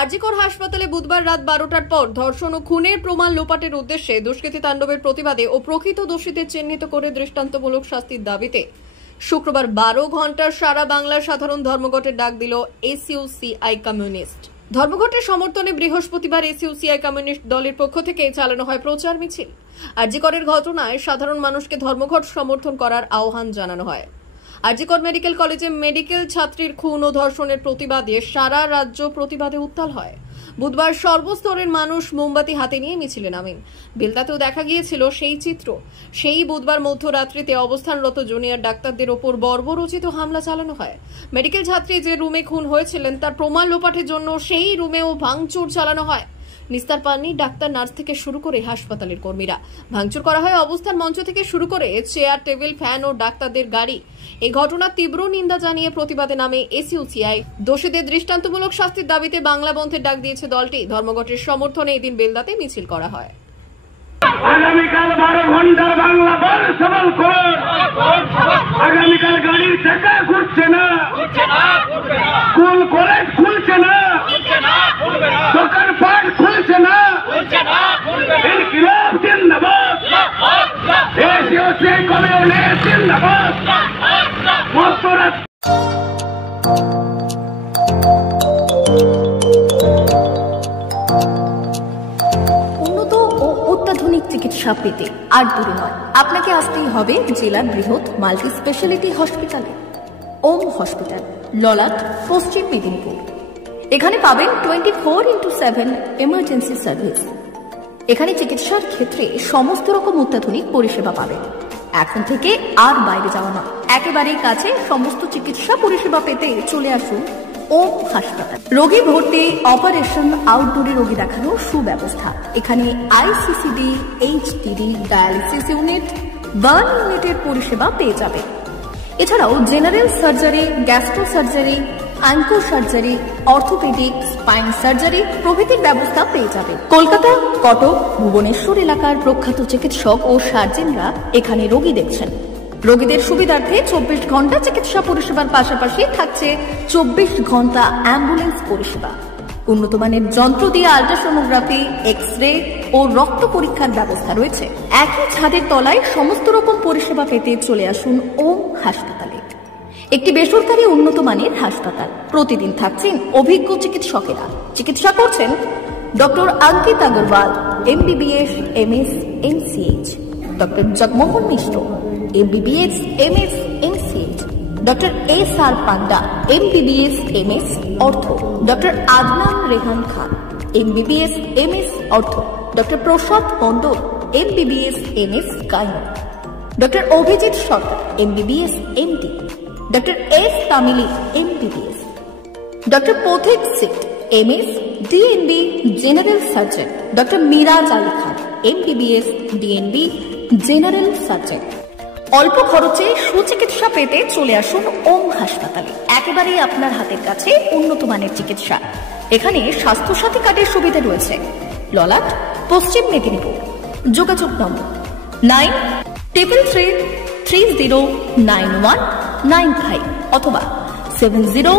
আরজিকর হাসপাতালে বুধবার রাত 12টার পর ধর্ষণ ও খুনের প্রমাণ লোপাটের উদ্দেশ্যে দুষ্কৃতী তাণ্ডবের প্রতিবাদে ও প্রকৃত দোষীদের চিহ্নিত করে দৃষ্টান্তমূলক শাস্তির দাবিতে শুক্রবার 12 ঘন্টার সারা বাংলার সাধারণ ধর্মঘটের ডাক দিল এসইউসিআই কমিউনিস্ট। ধর্মঘটের সমর্থনে বৃহস্পতিবার এসইউসিআই কমিউনিস্ট দলের পক্ষ থেকে চালানো হয় প্রচার মিছিল। আরজিকরের ঘটনায় সাধারণ মানুষকে ধর্মঘট সমর্থন করার আহ্বান জানানো হয়। আরজিকর মেডিকেল কলেজে মেডিকেল ছাত্রীর খুন ও ধর্ষণের প্রতিবাদে সারা রাজ্য প্রতিবাদে উত্তাল হয়। বুধবার সর্বস্তরের মানুষ মোমবাতি হাতে নিয়ে মিছিলে নামেন। বেলদাতেও দেখা গিয়েছিল সেই চিত্র। সেই বুধবার মধ্যরাত্রিতে অবস্থানরত জুনিয়র ডাক্তারদের ওপর বর্বরোচিত হামলা চালানো হয়। মেডিকেল ছাত্রী যে রুমে খুন হয়েছিলেন তার প্রমাণ লোপাটের জন্য সেই রুমেও ভাঙচুর চালানো হয়। নিস্তার পাননি ডাক্তার, নার্স থেকে শুরু করে হাসপাতালের কর্মীরা। ভাঙচুর করা হয় অবস্থান মঞ্চ থেকে শুরু করে চেয়ার, টেবিল, ফ্যান ও ডাক্তারদের গাড়ি। এই ঘটনার তীব্র নিন্দা জানিয়ে প্রতিবাদে নামে এসইউসিআই। দোষীদের দৃষ্টান্তমূলক শাস্তির দাবিতে বাংলা বন্ধের ডাক দিয়েছে দলটি। ধর্মঘটের সমর্থনে এদিন বেলদাতে মিছিল করা হয়। আগামীকাল 12 ঘন্টার বাংলা বল সবল কর। আগামীকাল গাড়ির চাকা ঘুরছে না, স্কুল কলেজ খুলছে না, দোকান পাট খুলছে না। ইনকিলাব জিন্দাবাদ, এসইউসিআই কমিউনিস্ট জিন্দাবাদ। মধ্যরাত অত্যাধুনিক চিকিৎসা পেতে আর দূরে নয়, আপনাকে আসতেই হবে জেলার বৃহৎ মাল্টি স্পেশালিটি হসপিটালে। ওম হসপিটাল, ললাট, পশ্চিম মেদিনীপুর। এখানে পাবেন 24x7 এমার্জেন্সি সার্ভিস। এখানে চিকিৎসার ক্ষেত্রে সমস্ত রকম অত্যাধুনিক পরিষেবা পাবেন। এখন থেকে আর বাইরে যাওয়া নয়, একেবারেই কাছে সমস্ত চিকিৎসা পরিষেবা পেতে চলে আসুন ওম হাসপাতাল। রোগী ভর্তি, অপারেশন, আউটডোরে রোগী দেখানোর সুব্যবস্থা। এখানে ICCD, HDD, dialysis unit, burn ইউনিটের পরিষেবা পেয়ে যাবে। এছাড়াও general surgery, gastro surgery, onco surgery, orthopaedic, spine surgery প্রভৃতির ব্যবস্থা পেয়ে যাবে। কলকাতা, কটক, ভুবনেশ্বর এলাকার প্রখ্যাত চিকিৎসক ও সার্জেনরা এখানে রোগী দেখছেন। রোগীদের সুবিধার্থে 24 ঘন্টা চিকিৎসা পরিষেবার পাশাপাশি থাকছে 24 ঘন্টা অ্যাম্বুলেন্স পরিষেবা। উন্নত মানের যন্ত্র দিয়ে আল্ট্রাসোনোগ্রাফি, এক্স-রে ও রক্ত পরীক্ষার ব্যবস্থা রয়েছে। একই ছাদের তলায় সমস্ত রকম পরিষেবা পেতে চলে আসুন ওম হাসপাতালে। একটি বেসরকারি উন্নত মানের হাসপাতাল। প্রতিদিন থাকছেন অভিজ্ঞ চিকিৎসকেরা। চিকিৎসা করছেন doctor Ankit Agarwal, MBBS, MS, MCH, doctor Jagmohan Mishra, MBBS, MS, MCH, doctor SR Panda, MBBS, MS, ortho, doctor Adnan Rehan Khan, MBBS, MS, ortho, doctor Prasad Mandal, MBBS, MS, gyno, doctor Abhijit Sarkar, MBBS, MD, doctor S Tamili, MBBS, doctor Pathik Sit, MS, DNB, general surgeon, doctor Miraj Ali Khan, MBBS, DNB, general surgeon. অল্প খরচে সুচিকিৎসা পেতে চলে আসুন ওম হাসপাতালে। একেবারেই আপনার হাতের কাছে উন্নত মানের চিকিৎসা। এখানে স্বাস্থ্যসাথী কার্ডের সুবিধা রয়েছে। ললাট, পশ্চিম মেদিনীপুর। যোগাযোগ নম্বর 9333309195 অথবা 70